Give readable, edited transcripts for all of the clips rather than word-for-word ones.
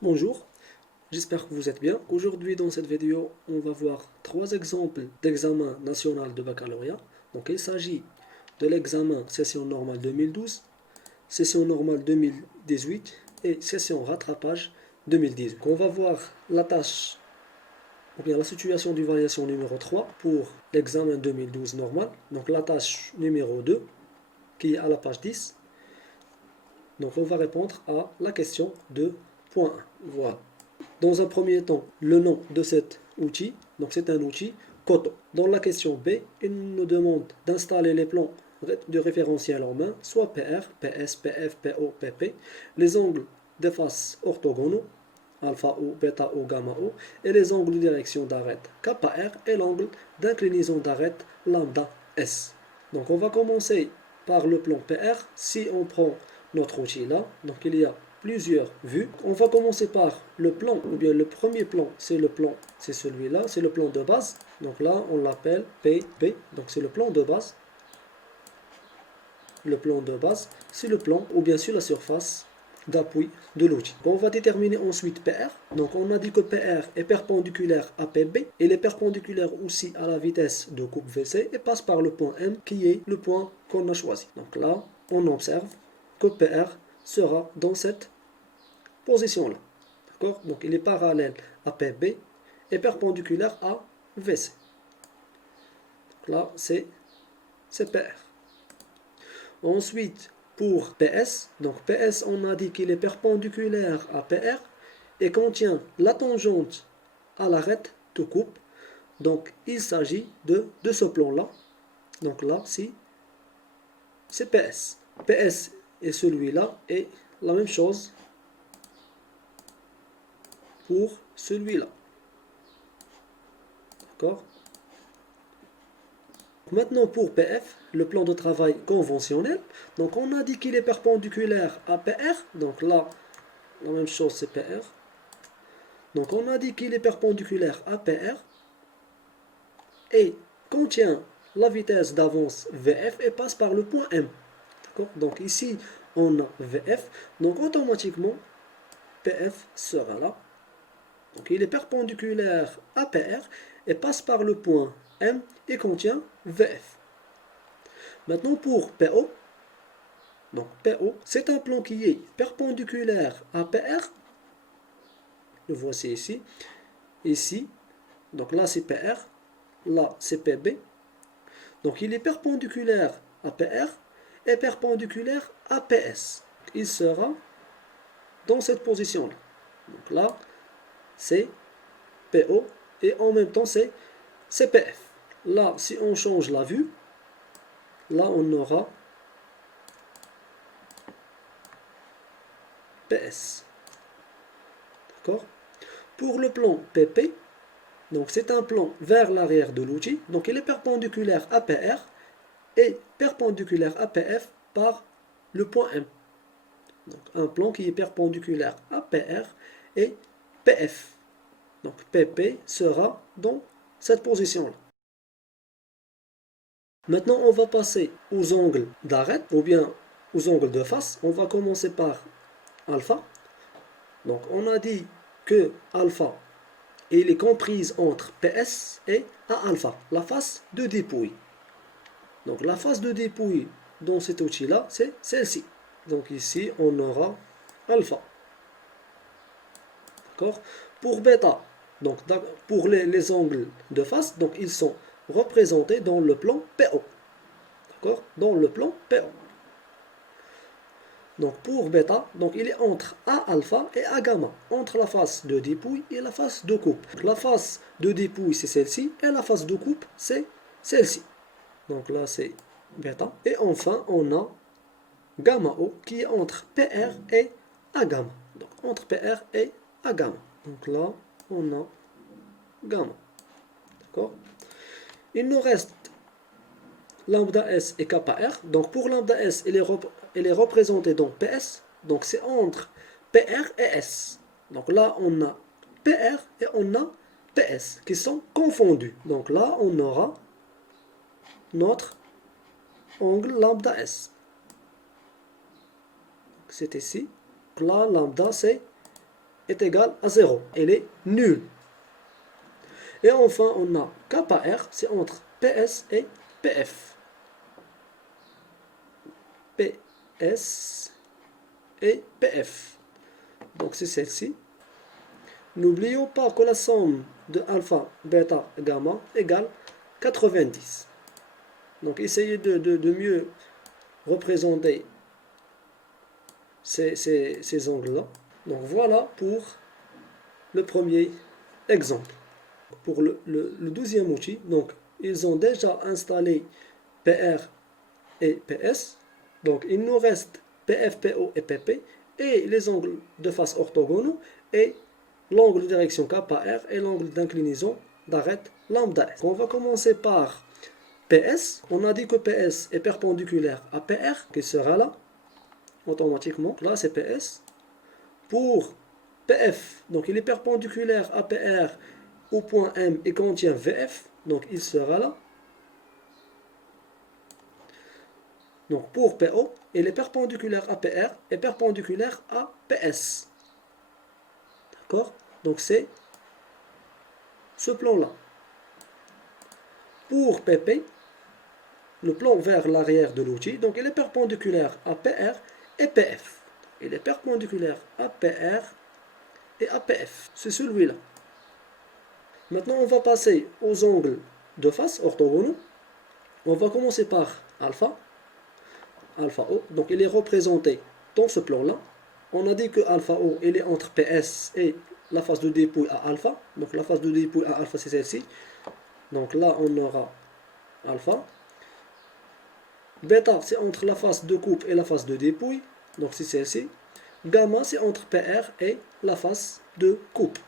Bonjour, j'espère que vous êtes bien. Aujourd'hui, dans cette vidéo, on va voir trois exemples d'examen national de baccalauréat. Donc, il s'agit de l'examen session normale 2012, session normale 2018 et session rattrapage 2018. On va voir la tâche ou bien la situation d'évaluation numéro 3 pour l'examen 2012 normal. Donc, la tâche numéro 2 qui est à la page 10. Donc, on va répondre à la question de point 1. Voilà. Dans un premier temps, le nom de cet outil, donc c'est un outil Koto. Dans la question B, il nous demande d'installer les plans de référentiel en main, soit PR, PS, PF, PO, PP, les angles de face orthogonaux, alpha O, bêta O, gamma O, et les angles de direction d'arête kappa R et l'angle d'inclinaison d'arête lambda S. Donc on va commencer par le plan PR. Si on prend notre outil là, donc il y a plusieurs vues. On va commencer par le plan, ou bien le premier plan, c'est celui-là, c'est le plan de base. Donc là, on l'appelle PB, donc c'est le plan de base. Le plan de base, c'est le plan, ou bien sur la surface d'appui de l'outil. On va déterminer ensuite PR. Donc on a dit que PR est perpendiculaire à PB. Il est perpendiculaire aussi à la vitesse de coupe VC et passe par le point M qui est le point qu'on a choisi. Donc là, on observe que PR sera dans cette position-là. D'accord? Donc il est parallèle à PB et perpendiculaire à VC. Donc là, c'est PR. Ensuite, pour PS, donc PS, on a dit qu'il est perpendiculaire à PR et contient la tangente à l'arête de coupe. Donc il s'agit de ce plan-là. Donc là, si c'est PS. PS et celui-là est la même chose pour celui-là. D'accord? Maintenant pour PF, le plan de travail conventionnel. Donc on a dit qu'il est perpendiculaire à PR. Donc là, la même chose c'est PR. Donc on a dit qu'il est perpendiculaire à PR et contient la vitesse d'avance VF et passe par le point M. Donc ici on a VF, donc automatiquement PF sera là. Donc il est perpendiculaire à PR et passe par le point M et contient VF. Maintenant pour PO, donc PO, c'est un plan qui est perpendiculaire à PR. Le voici ici. Ici, donc là c'est PR, là c'est PB. Donc il est perpendiculaire à PR et perpendiculaire à PS. Il sera dans cette position-là. Donc là, c'est PO et en même temps c'est PF. Là, si on change la vue, là on aura PS. D'accord? Pour le plan PP, donc c'est un plan vers l'arrière de l'outil. Donc il est perpendiculaire à PR et perpendiculaire à PF par le point M. Donc un plan qui est perpendiculaire à PR et PF. Donc PP sera dans cette position-là. Maintenant, on va passer aux angles d'arête ou bien aux angles de face. On va commencer par alpha. Donc on a dit que alpha il est comprise entre PS et A alpha, la face de dépouille. Donc la face de dépouille dans cet outil-là, c'est celle-ci. Donc ici, on aura alpha. D'accord? Pour bêta, donc pour les angles de face, donc ils sont représentés dans le plan PO. D'accord? Dans le plan PO. Donc pour bêta, donc il est entre A alpha et A gamma, entre la face de dépouille et la face de coupe. La face de dépouille c'est celle-ci et la face de coupe c'est celle-ci. Donc là c'est bêta. Et enfin on a gamma O qui est entre PR et A gamma. Donc entre PR et A gamma. Donc là on a gamma. D'accord? Il nous reste lambda S et kappa R. Donc pour lambda S, elle est représentée dans PS. Donc c'est entre PR et S. Donc là, on a PR et on a PS qui sont confondus. Donc là, on aura notre angle lambda S. C'est ici. Donc là, lambda, c'est est égale à 0. Elle est nulle. Et enfin, on a kappa R, c'est entre PS et PF. PS et PF. Donc c'est celle-ci. N'oublions pas que la somme de alpha, bêta, gamma égale 90. Donc essayez de mieux représenter ces angles-là. Donc voilà pour le premier exemple. Pour le deuxième outil, donc ils ont déjà installé PR et PS. Donc il nous reste PF, PO et PP et les angles de face orthogonaux et l'angle de direction kappa R et l'angle d'inclinaison d'arête lambda S. On va commencer par PS. On a dit que PS est perpendiculaire à PR, qui sera là, automatiquement. Là, c'est PS. Pour PF, donc il est perpendiculaire à PR au point M et contient VF, donc il sera là. Donc pour PO, il est perpendiculaire à PR et perpendiculaire à PS. D'accord? Donc c'est ce plan-là. Pour PP, le plan vers l'arrière de l'outil, donc il est perpendiculaire à PR et PF. Il est perpendiculaire à PR et à PF. C'est celui-là. Maintenant, on va passer aux angles de face orthogonaux. On va commencer par alpha, alpha O. Donc il est représenté dans ce plan-là. On a dit que alpha O, il est entre PS et la face de dépouille à alpha. Donc la face de dépouille à alpha, c'est celle-ci. Donc là, on aura alpha. Bêta, c'est entre la face de coupe et la face de dépouille. Donc c'est celle-ci. Gamma, c'est entre PR et la face de coupe.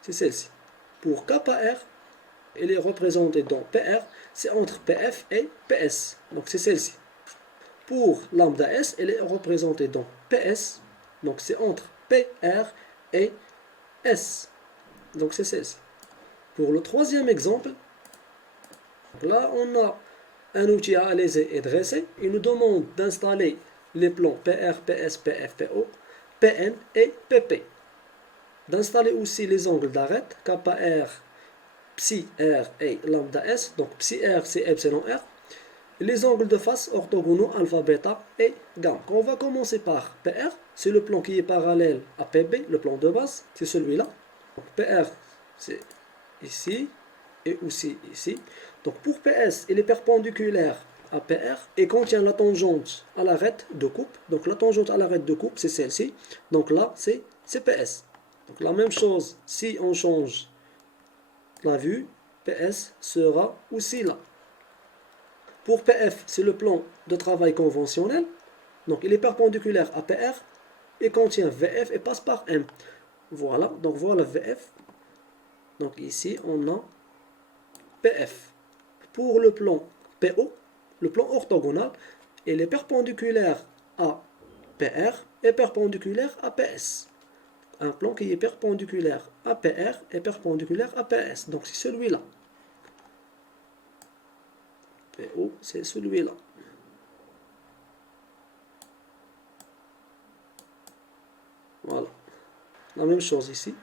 C'est celle-ci. Pour kappa R, elle est représentée dans PR, c'est entre PF et PS. Donc c'est celle-ci. Pour lambda S, elle est représentée dans PS, donc c'est entre PR et S. Donc c'est celle-ci. Pour le troisième exemple, là on a un outil à alléger et dresser. Il nous demande d'installer les plans PR, PS, PF, PO, PN et PP. D'installer aussi les angles d'arête, kappa R, psi R et lambda S. Donc psi R c'est epsilon R. Les angles de face orthogonaux alpha, bêta et gamma. On va commencer par PR, c'est le plan qui est parallèle à PB, le plan de base, c'est celui-là. PR c'est ici et aussi ici. Donc pour PS, il est perpendiculaire à PR et contient la tangente à l'arête de coupe. Donc la tangente à l'arête de coupe, c'est celle-ci. Donc là, c'est PS. Donc la même chose, si on change la vue, PS sera aussi là. Pour PF, c'est le plan de travail conventionnel. Donc il est perpendiculaire à PR et contient VF et passe par M. Voilà, donc voilà VF. Donc ici, on a PF. Pour le plan PO, le plan orthogonal, il est perpendiculaire à PR et perpendiculaire à PS. Un plan qui est perpendiculaire à PR et perpendiculaire à PS. Donc c'est celui-là. PO, c'est celui-là. Voilà. La même chose ici.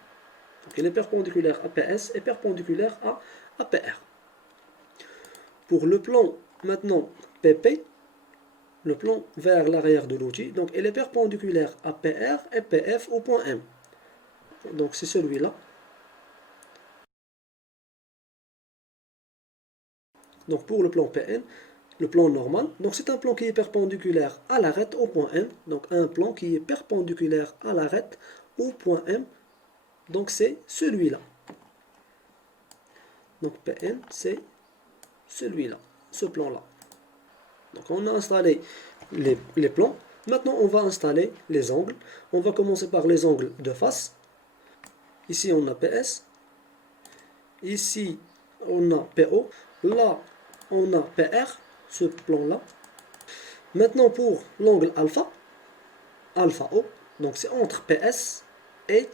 Donc il est perpendiculaire à PS et perpendiculaire à PR. Pour le plan maintenant PP, le plan vers l'arrière de l'outil, donc il est perpendiculaire à PR et PF au point M. Donc c'est celui-là. Donc pour le plan PN, le plan normal, donc c'est un plan qui est perpendiculaire à l'arête au point M. Donc un plan qui est perpendiculaire à l'arête au point M. Donc c'est celui-là. Donc PN, c'est celui-là, ce plan-là. Donc on a installé les plans. Maintenant on va installer les angles. On va commencer par les angles de face. Ici on a PS. Ici on a PO. Là on a PR, ce plan-là. Maintenant pour l'angle alpha, alpha O, donc c'est entre PS et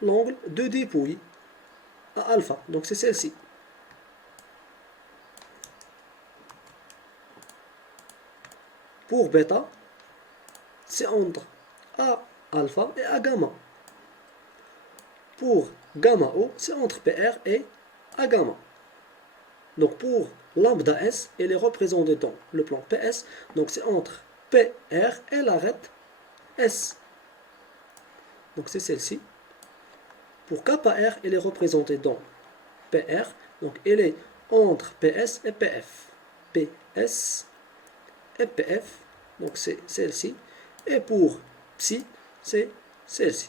l'angle de dépouille à alpha. Donc c'est celle-ci. Pour bêta, c'est entre A alpha et A gamma. Pour gamma O, c'est entre PR et A gamma. Donc pour lambda S, elle est représentée dans le plan PS, donc c'est entre PR et l'arête S. Donc c'est celle-ci. Pour kappa R, elle est représentée dans PR, donc elle est entre PS et PF. PS et PF, donc c'est celle-ci. Et pour psi, c'est celle-ci.